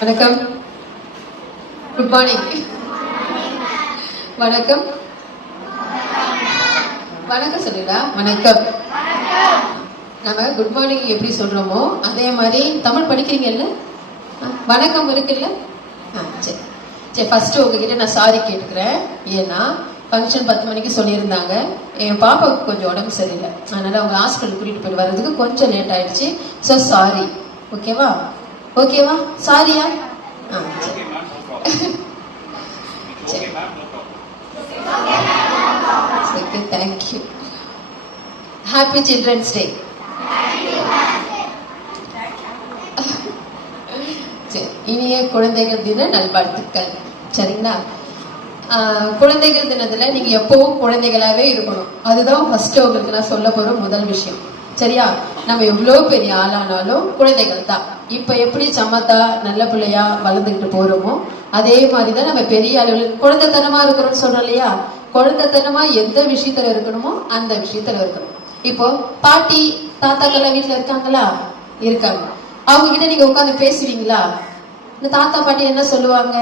வணக்கம். Good morning வணக்கம். வணக்கம் சொல்லுடா. வணக்கம். நம்ம குட் மார்னிங் எப்படி சொல்றோமோ அதே மாதிரி தமிழ் படிக்கிறீங்கல்ல? வணக்கம் இருக்குல்ல? ஆ சரி. சரி ஃபர்ஸ்ட் உங்ககிட்ட நான் சாரி கேட்டுக்கிறேன். ஏன்னா ஃபங்க்ஷன் பத்து மணிக்கு சொல்லியிருந்தாங்க. என் பாப்பாவுக்கு கொஞ்சம் உடம்பு சரியில்லை. அதனால அவங்க ஹாஸ்பிட்டல் கூட்டிட்டு போயிட்டு வர்றதுக்கு கொஞ்சம் லேட் ஆயிடுச்சு. ஸோ சாரி ஓகேவா ஓகேவா சாரியா தேங்க்யூ ஹாப்பி சில்ட்ரன்ஸ் டே இனிய குழந்தைகள் தின நல்வாழ்த்துக்கள். சரிங்களா? குழந்தைகள் தினத்துல நீங்க எப்பவும் குழந்தைகளாவே இருக்கணும். அதுதான் ஃபர்ஸ்ட் உங்களுக்கு நான் சொல்ல போற முதல் விஷயம். சரியா? நம்ம எவ்வளோ பெரிய ஆளானாலும் குழந்தைகள் தான். இப்போ எப்படி சமத்தா நல்ல பிள்ளையா வளர்ந்துக்கிட்டு போகிறோமோ அதே மாதிரி தான் நம்ம பெரிய அளவில் குழந்தைத்தனமாக இருக்கிறோம்னு சொல்கிறோம் இல்லையா? குழந்தைத்தனமாக எந்த விஷயத்தில் இருக்கணுமோ அந்த விஷயத்தில் இருக்கணும். இப்போ பாட்டி தாத்தாக்கெல்லாம் வீட்டில் இருக்காங்களா? இருக்காங்க. அவங்க கிட்ட நீங்கள் உட்காந்து பேசுவீங்களா? இந்த தாத்தா பாட்டி என்ன சொல்லுவாங்க?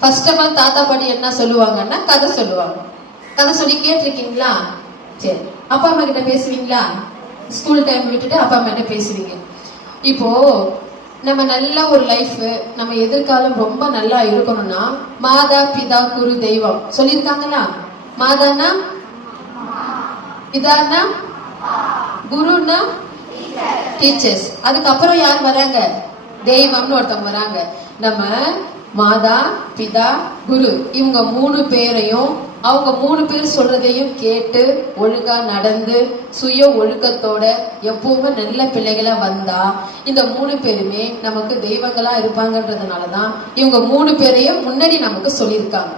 ஃபர்ஸ்ட் ஆஃப் ஆல் தாத்தா பாட்டி என்ன சொல்லுவாங்கன்னா கதை சொல்லுவாங்க. கதை சொல்லி கேட்டிருக்கீங்களா? சரி. அப்பா அம்மா கிட்ட பேசுவீங்களா? ஸ்கூல் டைம் விட்டுட்டு அப்பா அம்மா பேசுவீங்க இப்போ நம்ம நல்ல ஒரு லைஃப் நம்ம எதிர்காலம் ரொம்ப நல்லா இருக்கணும்னா மாதா பிதா குரு தெய்வம். சொல்லியிருக்காங்களா? மாதான்னா பிதானா? குருன்னா டீச்சர்ஸ் அதுக்கப்புறம் யார் வராங்க? தெய்வம்னு ஒருத்தவங்க வராங்க. நம்ம மாதா பிதா குரு இவங்க மூணு பேரையும் அவங்க மூணு பேர் சொல்றதையும் கேட்டு ஒழுங்கா நடந்து சுய ஒழுக்கத்தோட எப்பவுமே நல்ல பிள்ளைகளா வந்தா இந்த மூணு பேருமே நமக்கு தெய்வங்களா இருப்பாங்கன்றதுனாலதான் இவங்க மூணு பேரையும் முன்னாடி நமக்கு சொல்லியிருக்காங்க.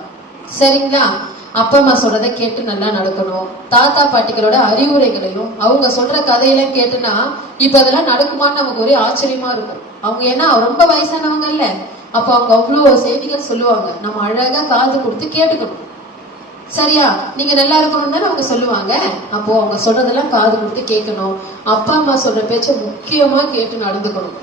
சரிங்களா? அப்பா அம்மா சொல்றதை கேட்டு நல்லா நடக்கணும். தாத்தா பாட்டிகளோட அறிவுரைகளையும் அவங்க சொல்ற கதையெல்லாம் கேட்டுனா இப்ப அதெல்லாம் நடக்குமான்னு நமக்கு ஒரே ஆச்சரியமா இருக்கும். அவங்க ஏன்னா ரொம்ப வயசானவங்க இல்ல. அப்ப அவங்க அவ்வளவு செய்திகள் சொல்லுவாங்க. நம்ம அழகா காது கொடுத்து கேட்டுக்கணும். சரியா? நீங்க நல்லா இருக்கணும் தானே அவங்க சொல்லுவாங்க. அப்போ அவங்க சொல்றதெல்லாம் காது கொடுத்து கேட்கணும். அப்பா அம்மா சொல்ற பேச்ச முக்கியமா கேட்டு நடந்துக்கணும்.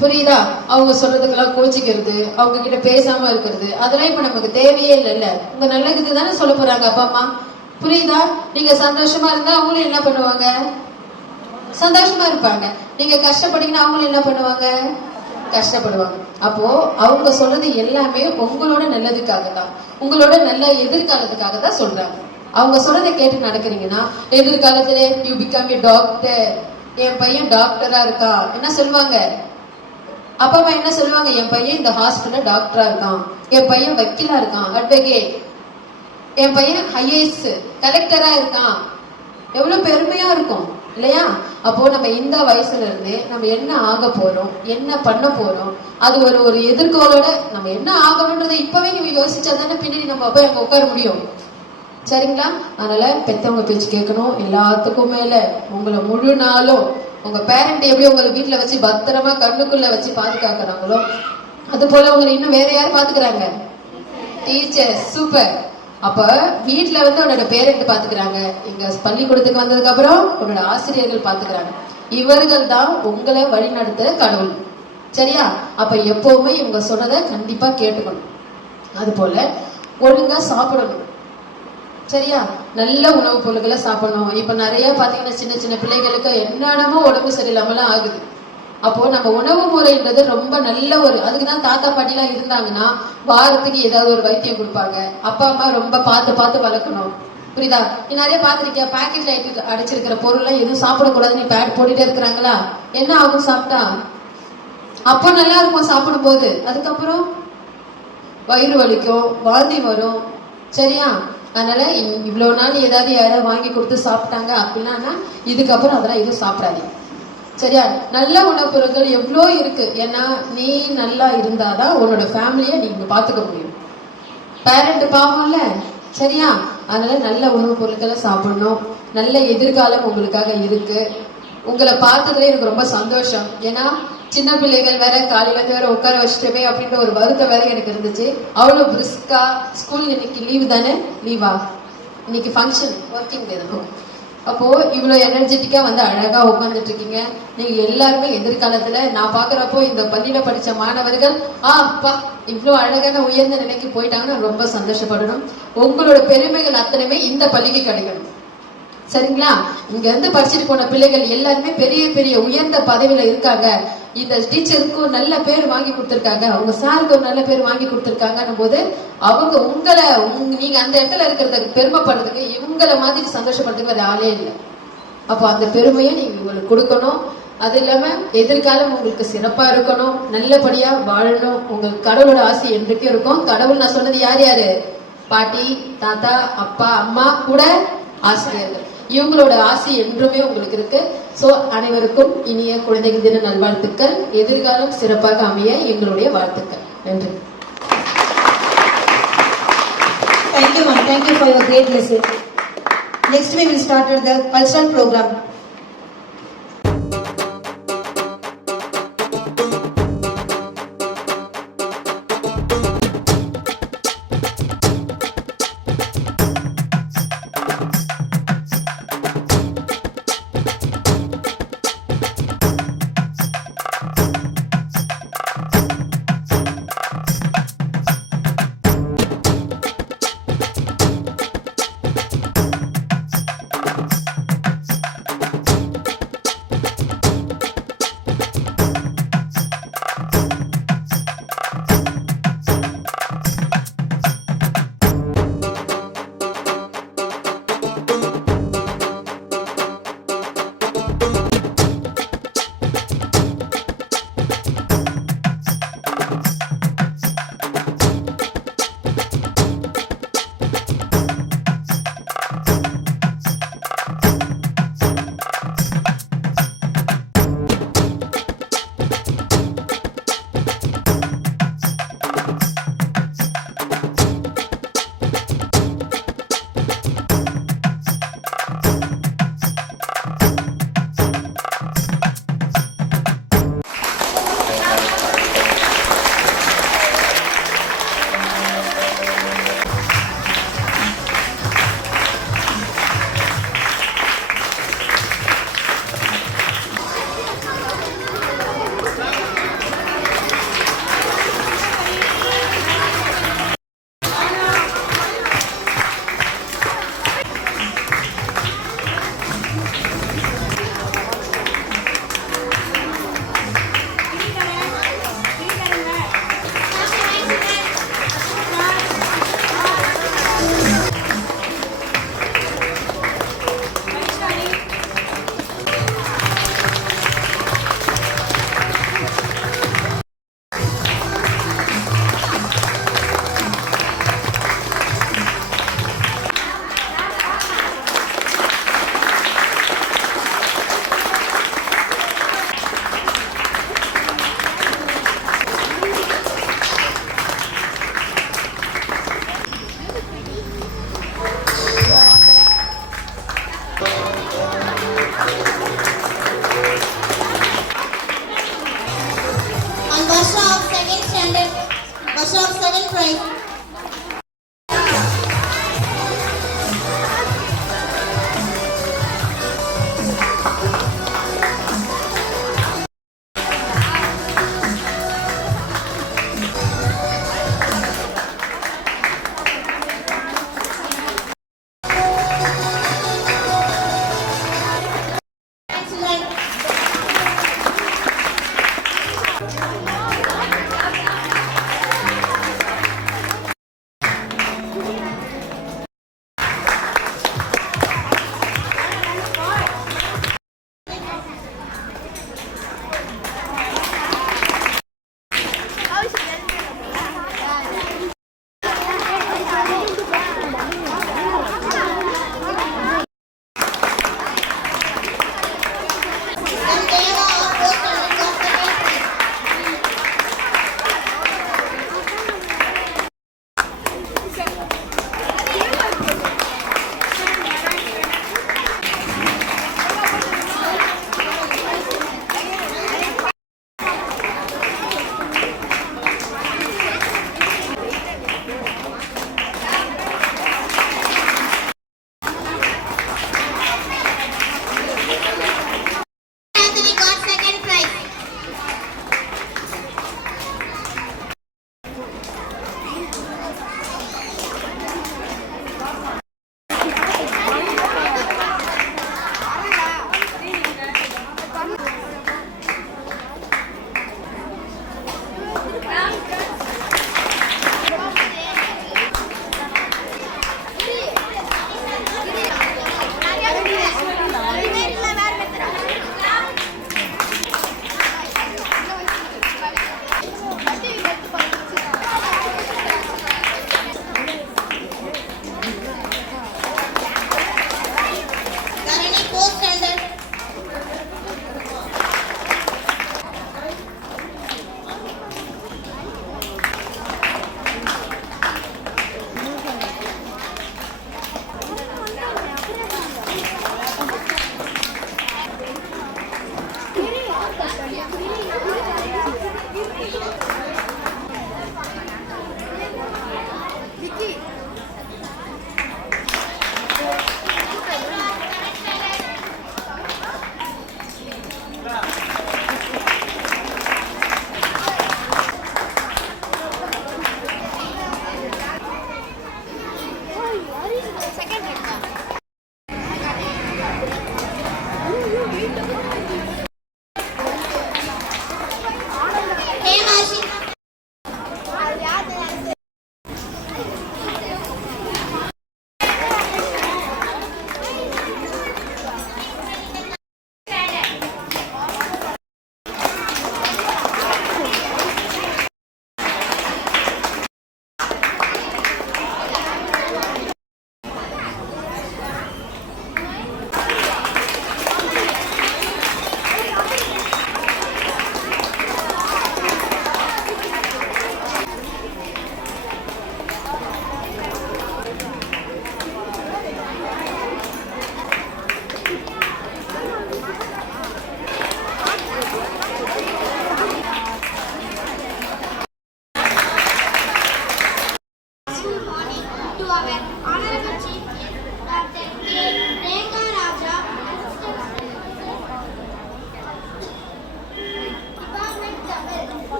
புரியுதா? அவங்க சொல்றதுக்கெல்லாம் கோச்சிக்கிறது அவங்க கிட்ட பேசாம இருக்கிறது அதெல்லாம் இப்ப நமக்கு தேவையே இல்லைல்ல உங்க நல்லதுக்கு தானே சொல்ல போறாங்க அப்பா அம்மா. புரியுதா? நீங்க சந்தோஷமா இருந்தா அவங்களும் என்ன பண்ணுவாங்க? சந்தோஷமா இருப்பாங்க. நீங்க கஷ்டப்பட்டீங்கன்னா அவங்களும் என்ன பண்ணுவாங்க? கஷ்டப்படுவாங்க. அப்போ அவங்க சொல்றது எல்லாமே உங்களோட நல்லதுக்காக தான் உங்களோட நல்ல எதிர்காலத்துக்காக தான் சொல்றாங்க. அவங்க சொன்னதை கேட்டு நடக்கிறீங்கன்னா எதிர்காலத்துல யூ பிகம் ஏ டாக்டர் என் பையன் டாக்டரா இருக்கா? என்ன சொல்லுவாங்க? அப்பா அம்மா என்ன சொல்லுவாங்க? என் பையன் இந்த ஹாஸ்பிட்டல் டாக்டரா இருக்கான். என் பையன் வக்கீலா இருக்கான். அட்வொகேட் என் பையன் ஐஏஎஸ் கலெக்டரா இருக்கான். எவ்வளவு பெருமையா இருக்கும். இல்லையா? அப்போ நம்ம இந்த வயசுல இருந்து நம்ம என்ன ஆக போறோம்? என்ன பண்ண போறோம்? அது ஒரு ஒரு எதிர்கோளோட நம்ம என்ன ஆகணும்ன்றதை இப்பவே நம்ம யோசிச்சா தானே பின்னாடி நம்ம போய் அங்க உட்கார முடியும். சரிங்களா? அதனால பெத்தவங்க பேச்சு கேட்கணும். எல்லாத்துக்கும் மேல உங்களை முழு நாளும் உங்க பேரண்ட் எப்படி உங்களை வீட்டுல வச்சு பத்திரமா கண்ணுக்குள்ள வச்சு பாதுகாக்கிறாங்களோ அது போல உங்களை இன்னும் வேற யார் பாத்துக்கிறாங்க? டீச்சர் சூப்பர் அப்ப வீட்டுல வந்து உன்னோட பேரண்ட் பாத்துக்கிறாங்க. இங்க பள்ளிக்கூடத்துக்கு வந்ததுக்கு அப்புறம் உன்னோட ஆசிரியர்கள் பாத்துக்கிறாங்க. இவர்கள் தான் உங்களை வழிநடத்த கடவுள். சரியா? அப்ப எப்பவுமே இவங்க சொன்னதை கண்டிப்பா கேட்டுக்கணும். அது போல ஒழுங்கா சாப்பிடணும். சரியா? நல்ல உணவுப் பொருட்களை சாப்பிடணும். இப்ப நிறைய பாத்தீங்கன்னா சின்ன சின்ன பிள்ளைகளுக்கு என்னென்னமோ உடம்பு சரியில்லாமலாம் ஆகுது. அப்போ நம்ம உணவு முறைன்றது ரொம்ப நல்ல ஒரு அதுக்கு தான் தாத்தா பாட்டி எல்லாம் இருந்தாங்கன்னா வாரத்துக்கு ஏதாவது ஒரு வைத்தியம் கொடுப்பாங்க. அப்பா அம்மா ரொம்ப பார்த்து பார்த்து வளர்க்கணும். புரியுதா? நீ நிறைய பாத்திருக்கியா பாக்கெட்ல அடைச்சிருக்கிற பொருள்லாம் எதுவும் சாப்பிடக்கூடாதுன்னு பேட் ஆட் போட்டுட்டே இருக்கிறாங்களா? என்ன ஆகும் சாப்பிட்டா? அப்போ நல்லா இருக்கும் சாப்பிடும் போது அதுக்கப்புறம் வயிறு வலிக்கும் வாந்தி வரும். சரியா? அதனால இவ்வளோ இவ்வளவு நாள் ஏதாவது யாராவது வாங்கி கொடுத்து சாப்பிட்டாங்க அப்படின்னா இதுக்கப்புறம் அதெல்லாம் எதுவும் சாப்பிடாதீங்க. சரியா? நல்ல உணவுப் பொருட்கள் எவ்வளோ இருக்கு? ஏன்னா நீ நல்லா இருந்தாதான் உன்னோட ஃபேமிலியை நீங்க பாத்துக்க முடியும். பேரண்ட் பாவம்ல? சரியா? அதனால நல்ல உணவுப் பொருட்களை சாப்பிடணும். நல்ல எதிர்காலம் உங்களுக்காக இருக்கு. உங்களை பார்த்ததுல எனக்கு ரொம்ப சந்தோஷம். ஏன்னா சின்ன பிள்ளைகள் வேற காலையில இருந்து வேற உட்கார வச்சுட்டோமே அப்படின்ற ஒரு வருத்தம் வேற எனக்கு இருந்துச்சு. அவ்வளவு பிரிஸ்கா ஸ்கூல் இன்னைக்கு லீவு தானே? லீவா இன்னைக்கு ஃபங்க்ஷன் ஒர்க்கிங் டே தான்? அப்போ இவ்வளவு எனர்ஜெட்டிக்கா வந்து அழகா உட்கார்ந்துட்டு இருக்கீங்க நீங்க எல்லாருமே எதிர்காலத்துல நான் பாக்குறப்போ இந்த பள்ளியில படிச்ச மாணவர்கள் ஆ அப்பா இவ்வளவு அழகான உயர்ந்த நிலைக்கு போயிட்டாங்கன்னா ரொம்ப சந்தோஷப்படணும். உங்களோட பெருமைகள் அத்தனையுமே இந்த பள்ளிக்கு கிடைக்கணும். சரிங்களா? இங்க இருந்து படிச்சுட்டு போன பிள்ளைகள் எல்லாருமே பெரிய பெரிய உயர்ந்த பதவியில இருக்காங்க. இந்த டீச்சருக்கும் நல்ல பேர் வாங்கி கொடுத்துருக்காங்க. அவங்க சாருக்கு ஒரு நல்ல பேர் வாங்கி கொடுத்துருக்காங்கன்னும் போது அவங்க உங்களை நீங்க அந்த இடத்துல இருக்கிறதுக்கு பெருமைப்படுறதுக்கு இவங்கள மாதிரி சந்தோஷப்படுறதுக்கு வேற ஆளே இல்லை. அப்போ அந்த பெருமையை நீங்க இவங்களுக்கு கொடுக்கணும். அது இல்லாம எதிர்காலம் உங்களுக்கு சிறப்பா இருக்கணும். நல்லபடியா வாழணும். உங்களுக்கு கடவுளோட ஆசை என்றைக்கும் இருக்கும். கடவுள் நான் சொன்னது யார் யாரு? பாட்டி தாத்தா அப்பா அம்மா கூட ஆசிரியர்கள். இவங்களோட ஆசை என்றுமே உங்களுக்கு இருக்கு சோ அனைவருக்கும் இனிய குழந்தைகள் தின நல்வாழ்த்துக்கள் எதிர்காலம் சிறப்பாக அமைய எங்களுடைய வாழ்த்துக்கள் நன்றி Thank you, ma'am. Thank you for your great lesson. Next, we will start with the cultural program.